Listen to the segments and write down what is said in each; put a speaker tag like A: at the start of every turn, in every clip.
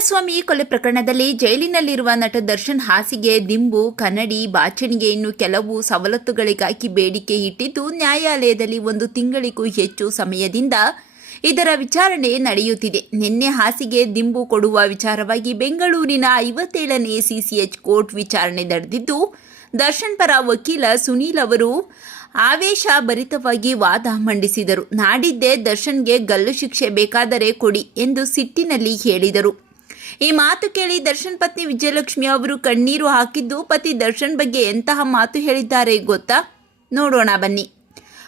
A: ಸ್ವಾಮಿ ಕೊಲೆ ಪ್ರಕರಣದಲ್ಲಿ ಜೈಲಿನಲ್ಲಿರುವ ನಟ ದರ್ಶನ್ ಹಾಸಿಗೆ, ದಿಂಬು, ಕನ್ನಡಿ, ಬಾಚಣಿಗೆ ಇನ್ನು ಕೆಲವು ಸವಲತ್ತುಗಳಿಗಾಗಿ ಬೇಡಿಕೆ ಇಟ್ಟಿದ್ದು ನ್ಯಾಯಾಲಯದಲ್ಲಿ ಒಂದು ತಿಂಗಳಿಗೂ ಹೆಚ್ಚು ಸಮಯದಿಂದ ಇದರ ವಿಚಾರಣೆ ನಡೆಯುತ್ತಿದೆ. ನಿನ್ನೆ ಹಾಸಿಗೆ, ದಿಂಬು ಕೊಡುವ ವಿಚಾರವಾಗಿ ಬೆಂಗಳೂರಿನ ಐವತ್ತೇಳನೇ ಸಿಸಿಎಚ್ ಕೋರ್ಟ್ ವಿಚಾರಣೆ ನಡೆದಿದ್ದು, ದರ್ಶನ್ ಪರ ವಕೀಲ ಸುನೀಲ್ ಅವರು ಆವೇಶ ಭರಿತವಾಗಿ ವಾದ ಮಂಡಿಸಿದರು. ನಾಡಿದ್ದೇ ದರ್ಶನ್ಗೆ ಗಲ್ಲು ಶಿಕ್ಷೆ ಬೇಕಾದರೆ ಕೊಡಿ ಎಂದು ಸಿಟ್ಟಿನಲ್ಲಿ ಹೇಳಿದರು. ಈ ಮಾತು ಕೇಳಿ ದರ್ಶನ್ ಪತ್ನಿ ವಿಜಯಲಕ್ಷ್ಮಿ ಅವರು ಕಣ್ಣೀರು ಹಾಕಿದ್ದು ಪತಿ ದರ್ಶನ್ ಬಗ್ಗೆ ಎಂತಹ ಮಾತು ಹೇಳಿದ್ದಾರೆ ಗೊತ್ತಾ? ನೋಡೋಣ ಬನ್ನಿ.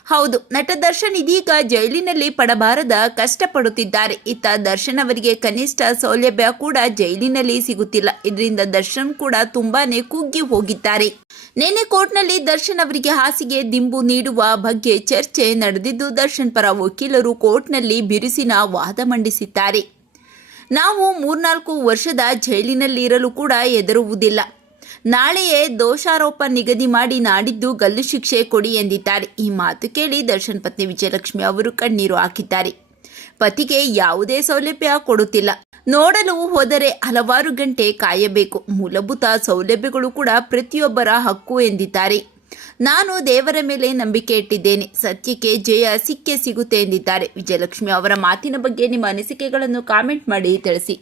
A: ಹೌದು, ನಟ ದರ್ಶನ್ ಇದೀಗ ಜೈಲಿನಲ್ಲಿ ಪಡಬಾರದ ಕಷ್ಟಪಡುತ್ತಿದ್ದಾರೆ. ಇತ್ತ ದರ್ಶನ್ ಅವರಿಗೆ ಕನಿಷ್ಠ ಸೌಲಭ್ಯ ಕೂಡ ಜೈಲಿನಲ್ಲಿ ಸಿಗುತ್ತಿಲ್ಲ. ಇದರಿಂದ ದರ್ಶನ್ ಕೂಡ ತುಂಬಾನೇ ಕುಗ್ಗಿ ಹೋಗಿದ್ದಾರೆ. ನಿನ್ನೆ ಕೋರ್ಟ್ನಲ್ಲಿ ದರ್ಶನ್ ಅವರಿಗೆ ಹಾಸಿಗೆ ದಿಂಬು ನೀಡುವ ಬಗ್ಗೆ ಚರ್ಚೆ ನಡೆದಿದ್ದು ದರ್ಶನ್ ಪರ ವಕೀಲರು ಕೋರ್ಟ್ನಲ್ಲಿ ಬಿರುಸಿನ ವಾದ ಮಂಡಿಸಿದ್ದಾರೆ. ನಾವು ಮೂರ್ನಾಲ್ಕು ವರ್ಷದ ಜೈಲಿನಲ್ಲಿರಲು ಕೂಡ ಹೆದರುವುದಿಲ್ಲ. ನಾಳೆಯೇ ದೋಷಾರೋಪ ನಿಗದಿ ಮಾಡಿ ನಾಡಿದ್ದು ಗಲ್ಲು ಶಿಕ್ಷೆ ಕೊಡಿ ಎಂದಿದ್ದಾರೆ. ಈ ಮಾತು ಕೇಳಿ ದರ್ಶನ್ ಪತ್ನಿ ವಿಜಯಲಕ್ಷ್ಮಿ ಅವರು ಕಣ್ಣೀರು ಹಾಕಿದ್ದಾರೆ. ಪತಿಗೆ ಯಾವುದೇ ಸೌಲಭ್ಯ ಕೊಡುತ್ತಿಲ್ಲ. ನೋಡಲು ಹೋದರೆ ಹಲವಾರು ಗಂಟೆ ಕಾಯಬೇಕು. ಮೂಲಭೂತ ಸೌಲಭ್ಯಗಳು ಕೂಡ ಪ್ರತಿಯೊಬ್ಬರ ಹಕ್ಕು ಎಂದಿದ್ದಾರೆ. ನಾನು ದೇವರ ಮೇಲೆ ನಂಬಿಕೆ ಇಟ್ಟಿದ್ದೇನೆ. ಸತ್ಯಕ್ಕೆ ಜಯ, ಸಿಕ್ಕೇ ಸಿಗುತ್ತೆ ಎಂದಿದ್ದಾರೆ. ವಿಜಯಲಕ್ಷ್ಮಿ ಅವರ ಮಾತಿನ ಬಗ್ಗೆ ನಿಮ್ಮ ಅನಿಸಿಕೆಗಳನ್ನು ಕಾಮೆಂಟ್ ಮಾಡಿ ತಿಳಿಸಿ.